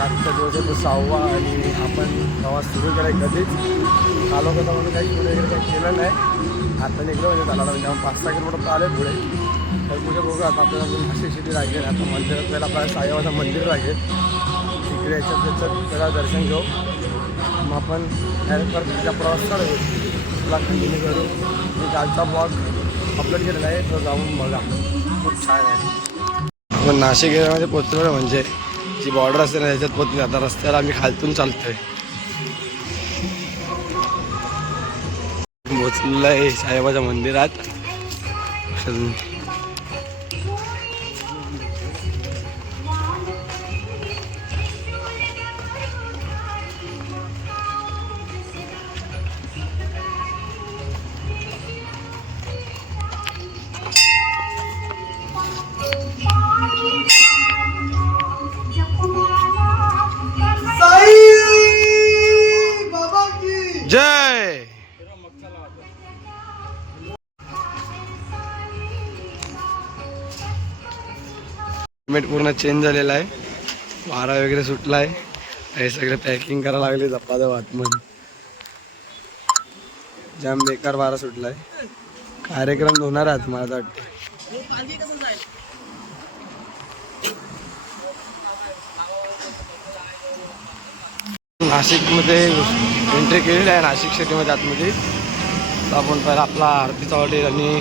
आजचा दिवस आहे तो 6वा आणि आपण प्रवास सुरू केला आहे. कधीच चालू होता म्हणून काही पुढे वगैरे काही केलं नाही. आता निघलो म्हणजे चालायला म्हणजे आपण 5-6 किलोमीटर आले पुढे. तर पुढे बघू आता आपल्याला नाशिक सिटी लागेल. आता मंदिरात पहिला आपल्याला साईबाबाचं मंदिर लागेल. तिकडे याच्यात त्याचं त्याला दर्शन घेऊ. मग आपण परत त्याचा प्रवास चालू तुला कंटिन्यू करू. मी कालचा ब्लॉग अपलोड केलेला आहे तो जाऊन बघा, खूप छान आहे. आपण नाशिक एरियामध्ये पोचलो म्हणजे जी बॉर्डर असते ना त्याच्यात पोचली. आता रस्त्याला आम्ही खालतून चालतोय. पोचलेलं आहे साईबाबाच्या मंदिरात. जय. क्लायमेट पूर्ण चेंज झालेला आहे. वारा वगैरे सुटला आहे. हे सगळे पॅकिंग करायला लागले धपाधप आतमध्ये. जाम बेकार वारा सुटलाय. कार्यक्रम होणार आहे मला वाटतं. नाशिकमध्ये एंट्री केलेली आहे नाशिक सिटीमध्ये आतमध्ये. तर आपण पहिला आपला आरतीचा हॉटेल आणि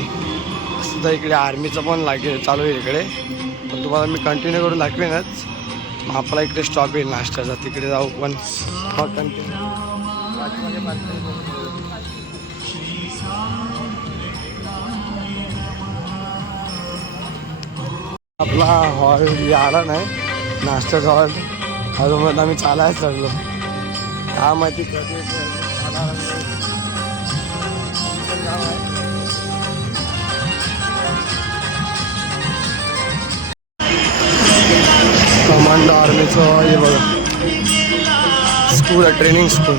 सुद्धा इकडे आर्मीचं पण लागेल चालू आहे इकडे. पण तुम्हाला मी कंटिन्यू करून दाखवेनच. मग आपला इकडे स्टॉप येईल नाश्त्याचा, तिकडे जाऊ पण मग कंटिन्यू. आपला हॉल आला नाही नाश्त्याचा हॉल अजून आम्ही चालायच लागलो. काय माहिती कधी कमांडो आर्मीचं हे बघा स्कूल आहे, ट्रेनिंग स्कूल.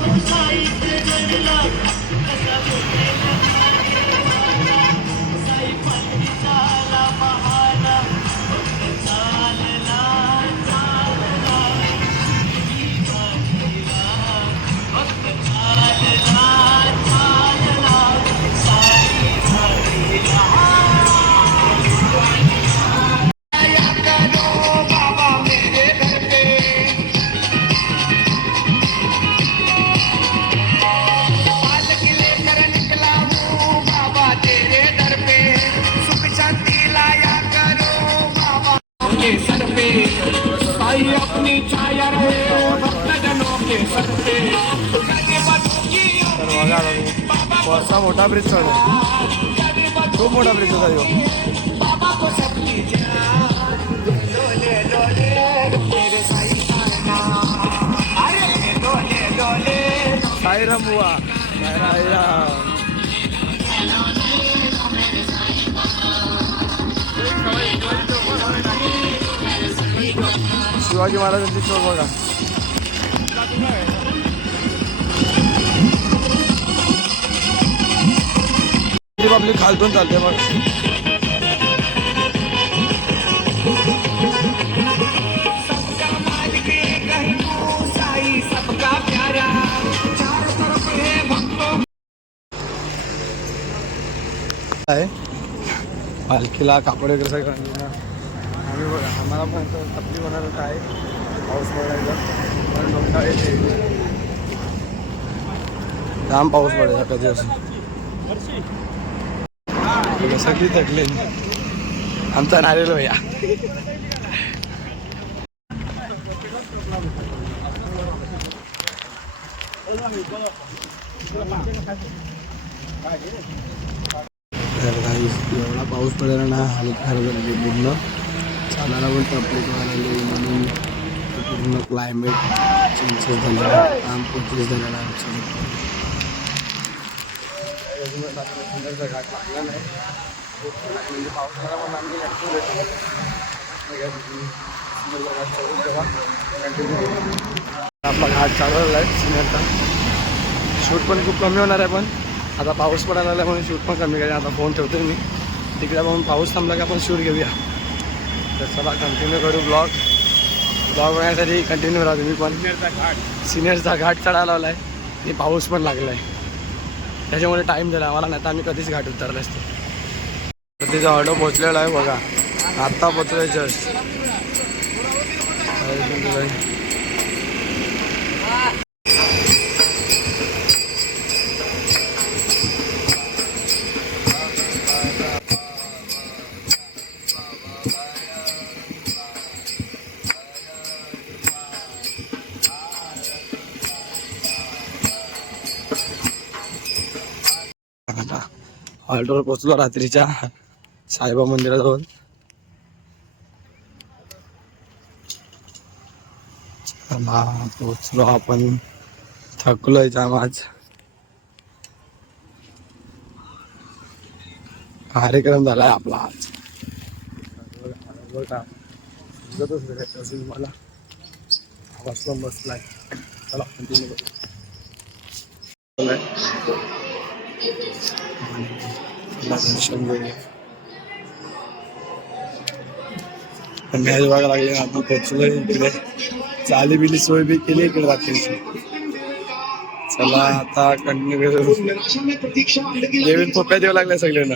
वरचा मोठा ब्रिज चढला, खूप मोठा ब्रिज होता ह्यो. साईराम बुवा, शिवाजी महाराजांची चौक बघा. आपली खालतून चालते मग. आहे पालखीला कापड वगैरे सगळं आम्ही बघा. आम्हाला पण तपली होणारच आहे पाऊस पडायचा. पण लोक जाम पाऊस पडायचा कधी असं सगळी थकले. आमचा नारेल भैया एवढा पाऊस पडायला ना हालत खराब झाली पूर्ण. चालायला पण तपलीक व्हायला म्हणून पूर्ण क्लायमेट चेंजेस झालेला, काम चेंज झालेला आमचं. घाट लागला नाही म्हणजे पावसाळा पण आम्ही आपला घाट चालवलेला आहे सिनियरचा. शूट पण खूप कमी होणार आहे, पण आता पाऊस पडायला लागला म्हणून शूट पण कमी करेल. आता फोन ठेवतो मी तिकडे, पाहून पाऊस थांबला की आपण शूट घेऊया. तर चला कंटिन्यू करू ब्लॉग. ब्लॉग बघण्यासाठी कंटिन्यू राहा तुम्ही पण. सिनियर्सचा घाट चढायला लावला आहे आणि पाऊस पण लागला आहे, त्याच्यामुळे टाईम दिला आम्हाला, नाही तर आम्ही कधीच घाट उतरला असतो. तर तिचा ऑटो पोचलेला आहे बघा, आत्ता पोचलोय जस्ट. ऑल्टोवर पोचलो रात्रीच्या साईबाबा मंदिराजवळ. पोचलो आपण, थकलोय जाम आज. कार्यक्रम झालाय आपला आज बघा, मला आवाज पण बसलाय. चला कंटिन्यू करू. दर्शन घेऊया. मॅच बघायला लागले, आपण पोचलोय इकडे. चाली बिली सोय बी केली इकडे रात्रीची. चला आता कंटिन्यू करू. जेवण पोप्या देऊ लागल्या सगळ्यांना.